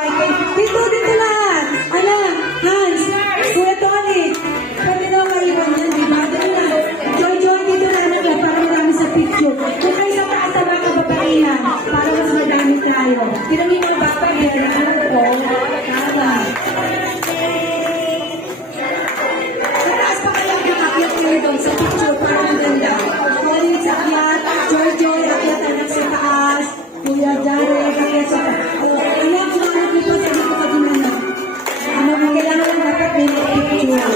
Michael. Dito lahat. Ano? Hans. Kuya Tony. Pwede daw kayo yan, di ba? Dito na. Joy, dito na anak yan para marami sa picture. Kung kayo sa taas na mga kababaihan para mas madami tayo. Pinamit mo ba pa yan? Ano po? Tama. Sa taas pa kaya kakakyat kayo doon sa picture para maganda. Tony, sa akyat. Joy, akyat anak sa taas. Kuya Jared, akyat sa taas. Anak, sumunod dito sa dito sa ginana. Ano, kailangan lang dapat may picture.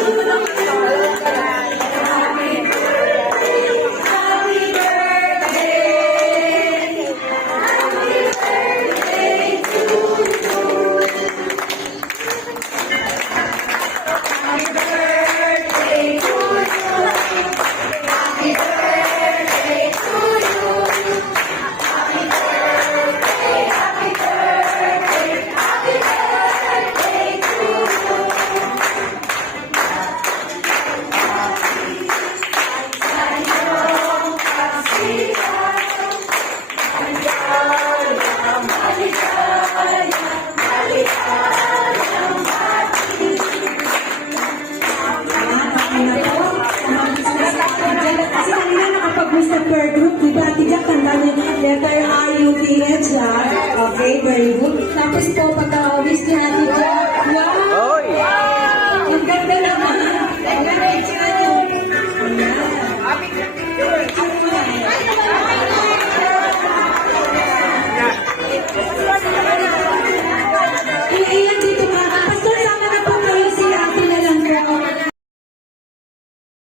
Kasi kanina nakapag-gusto per group, di ba? Tijak, tanda niyo, letter R, U, T, H, ha? Okay, very good. Tapos po, pagka-wish niya